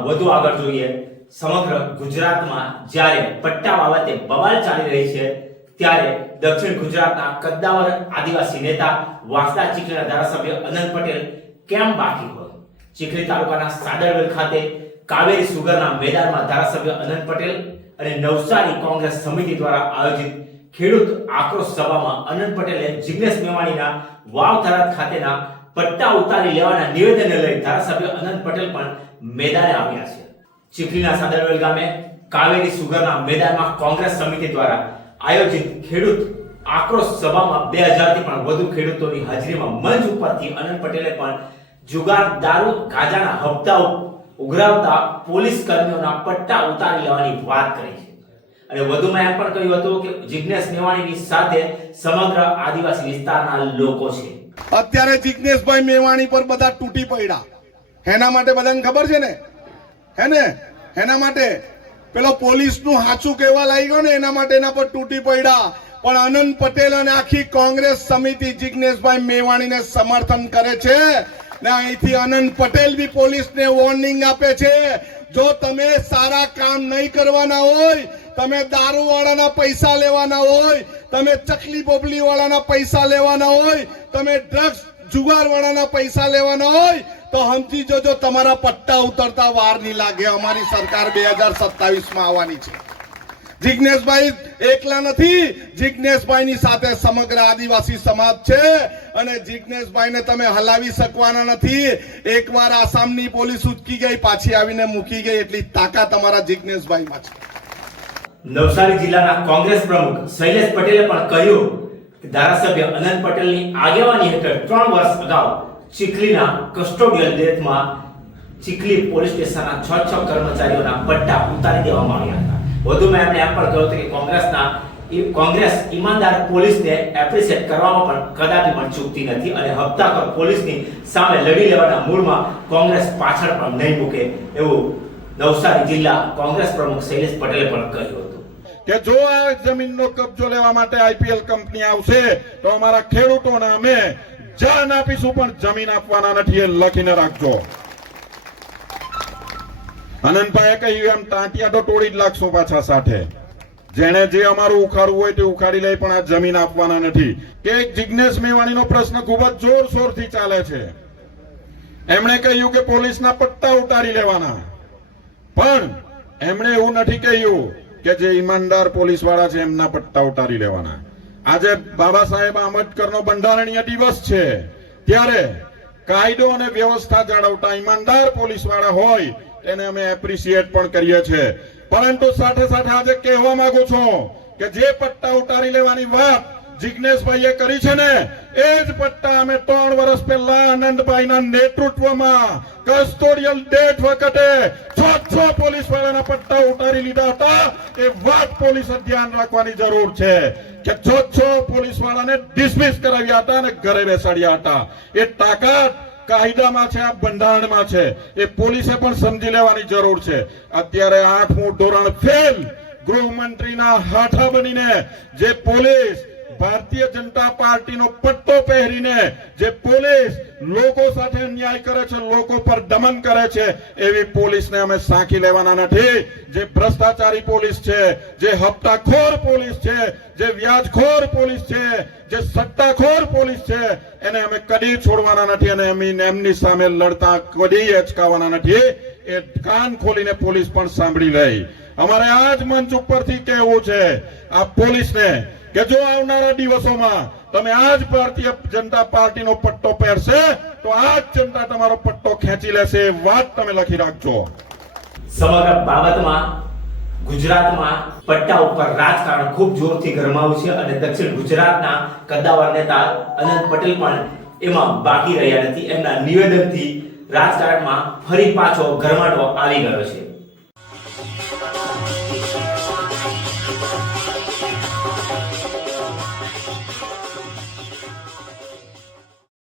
અપડેટમાં વધુ આગળ જોઈએ. સમગ્ર ગુજરાતમાં જ્યારે પટ્ટા બાબતે બવાલ ચાલી રહી છે ત્યારે દક્ષિણ ગુજરાતના કદ્દાવર આદિવાસી નેતા વાંસદા ચીખલીના ધારાસભ્ય અનંત પટેલ કેમ બાકી હોય? ચીખલી તાલુકાના સાદરવેલ ખાતે કાવેરી સુગરના મેદાનમાં ધારાસભ્ય અનંત પટેલ અને નવસારી કોંગ્રેસ સમિતિ દ્વારા આયોજિત ખેડૂત આક્રોશ સભામાં અનંત પટેલે જિગ્નેશ મેવાણીના વાવ થરાદ ખાતેના પટ્ટા ઉતારી લેવાના નિવેદનને લઈ ધારાસભ્ય અનંત પટેલ પણ મેદાને આવ્યા છે. ચીખલીના સાદરવેલ ગામે કાવેરી સુગરના મેદાનમાં કોંગ્રેસ સમિતિ દ્વારા આયોજિત ખેડૂત આક્રોશ સભામાં 2000 થી પણ વધુ ખેડૂતોની હાજરીમાં મંચ ઉપરથી અનંત પટેલે પણ જુગાર દારૂ ગાંજાના હપ્તા ઉઘરાવતા પોલીસ કર્મીઓના પટ્ટા ઉતારી લેવાની વાત કરી છે અને વધુમાં એમ પણ કહ્યું હતું કે જિગ્નેશ મેવાણીની સાથે સમગ્ર આદિવાસી વિસ્તારના લોકો છે. અત્યારે જિગ્નેશભાઈ મેવાણી પર બધા તૂટી પડ્યા. એના માટે બધાને ખબર છે ને, હે ને? એના માટે પેલો પોલીસનું હાચું કહેવા લાગ્યો ને, એના માટે એના પર તૂટી પડ્યા. પણ અનંત પટેલ અને આખી કોંગ્રેસ સમિતિ જિગ્નેશભાઈ મેવાણીને સમર્થન કરે છે ને અહીંથી અનંત પટેલ બી પોલીસને વોર્નિંગ આપે છે, જો તમે સારા કામ નહીં કરવાના હોય, તમે દારૂવાળાના પૈસા લેવાના હોય, તમે ચકલી બોબલી વાળાના પૈસા લેવાના હોય, તમે ડ્રગ્સ જુગારવાળાના પૈસા લેવાના હોય તો સમજી જોજો તમારા પટ્ટા ઉતરતા વાર નહીં લાગે. અમારી સરકાર 2027 માં આવવાની છે. જિગ્નેશભાઈ એકલા નથી, જિગ્નેશભાઈની સાથે સમગ્ર આદિવાસી સમાજ છે અને જિગ્નેશભાઈને તમે હલાવી શકવાના નથી. એકવાર આસામની પોલીસ ઉચકી ગઈ, પાછી આવીને મૂકી ગઈ, એટલી તાકાત અમારા જિગ્નેશભાઈમાં છે. નવસારી જિલ્લાના કોંગ્રેસ પ્રમુખ શૈલેષ પટેલે પણ કહ્યું કે ધારાસભ્ય અનંત પટેલની આગેવાની હેઠળ 3 વર્ષ અગાઉ ચીખલીના કસ્ટોડિયલ ડેથમાં ચીખલી પોલીસ સ્ટેશનના 6 કર્મચારીઓના પટ્ટા ઉતારી દેવામાં આવ્યા હતા. વધુમાં એમણે એમ પણ કહ્યું કે કોંગ્રેસ ઈમાનદાર પોલીસને એપ્રિશિએટ કરવામાં પણ કદાપી પણ ચૂકતી નથી અને હપ્તાખોર પોલીસની સામે લડી લેવાના મૂળમાં કોંગ્રેસ પાછળ પણ નહીં મૂકે એવું નવસારી જિલ્લા કોંગ્રેસ પ્રમુખ શૈલેષ પટેલે પણ કહ્યું હતું કે જો આ જમીનનો કબજો લેવા માટે આઈપીએલ કંપની આવશે તો અમારા ખેડૂતોને અમે જાન આપીશું પણ જમીન આપવાના નથી, એ લખીને રાખજો. અનંતભાઈએ કહ્યું એમ ટાંટિયા તો તોડી જ લાગશું પાછા સાથે. જેને જે અમારું ઉખાડવું હોય તે ઉખાડી લે, પણ આ જમીન આપવાના નથી. કે જિગ્નેશ મેવાણીનો પ્રશ્ન ખૂબ જ જોરશોરથી ચાલે છે. એમણે કહ્યું કે પોલીસના પટ્ટા ઉતારી લેવાના, પણ એમણે એવું નથી કહ્યું કે જે ઈમાનદાર પોલીસ વાળા છે એમના પટ્ટા ઉતારી લેવાના. આજે બાબા સાહેબ આંબેડકરનો બંધારણીય દિવસ છે, ત્યારે કાયદો અને વ્યવસ્થા જાળવતા ઈમાનદાર પોલીસ વાળા હોય એને અમે એપ્રિશિએટ પણ કરીએ છીએ. પરંતુ સાથે સાથે આજે કહેવા માંગુ છું કે જે પટ્ટા ઉતારી લેવાની વાત જિગ્નેશભાઈએ કરી છે ને, એ જ પટ્ટા અમે 3 વર્ષ પહેલા આનંદભાઈના નેતૃત્વમાં કસ્ટોડિયલ ડેથ વખતે 6 પોલીસ વાળાના પટ્ટા ઉતારી લીધા હતા. એ વાત પોલીસે ધ્યાન રાખવાની જરૂર છે કે 6 પોલીસ વાળાને ડિસમિસ કરાવ્યા હતા અને ઘરે બેસાડ્યા હતા. એ તાકાત કાયદામાં છે, આ બંધારણમાં છે, એ પોલીસે પણ સમજી લેવાની જરૂર છે. અત્યારે 8મું ધોરણ ફેલ ગૃહમંત્રીના હાથા બનીને જે પોલીસ ભારતીય જનતા પાર્ટીનો પટ્ટો પહેરીને જે પોલીસ લોકો સાથે અન્યાય કરે છે, લોકો પર દમન કરે છે, એવી પોલીસને અમે સાંખી લેવાના નથી. જે ભ્રષ્ટાચારી પોલીસ છે, જે હપ્તાખોર પોલીસ છે, જે વ્યાજખોર પોલીસ છે, જે સટ્ટાખોર પોલીસ છે, એને અમે કદી છોડવાના નથી અને એમની સામે લડતા કદી અચકાવાના નથી. એ કાન ખોલીને પોલીસ પણ સાંભળી લે. અમારે આ જ મંચ ઉપરથી કહેવું છે આ પોલીસને કે જો આવનારા દિવસોમાં તમે આજ ભારતીય જનતા પાર્ટીનો પટ્ટો પહેરશે તો આ જ જનતા તમારો પટ્ટો ખેંચી લેશે. એ વાત તમે લખી રાખજો. સમગ્ર બાબતમાં ગુજરાતમાં પટ્ટા ઉપર રાજકારણ ખૂબ જોરથી ગરમાવું છે અને દક્ષિણ ગુજરાતના કદ્દાવર નેતા અનંત પટેલ પણ એમાં બાકી રહ્યા નથી. એમના નિવેદનથી રાજકારણમાં ફરી પાછો ગરમાટો આવી ગયો છે.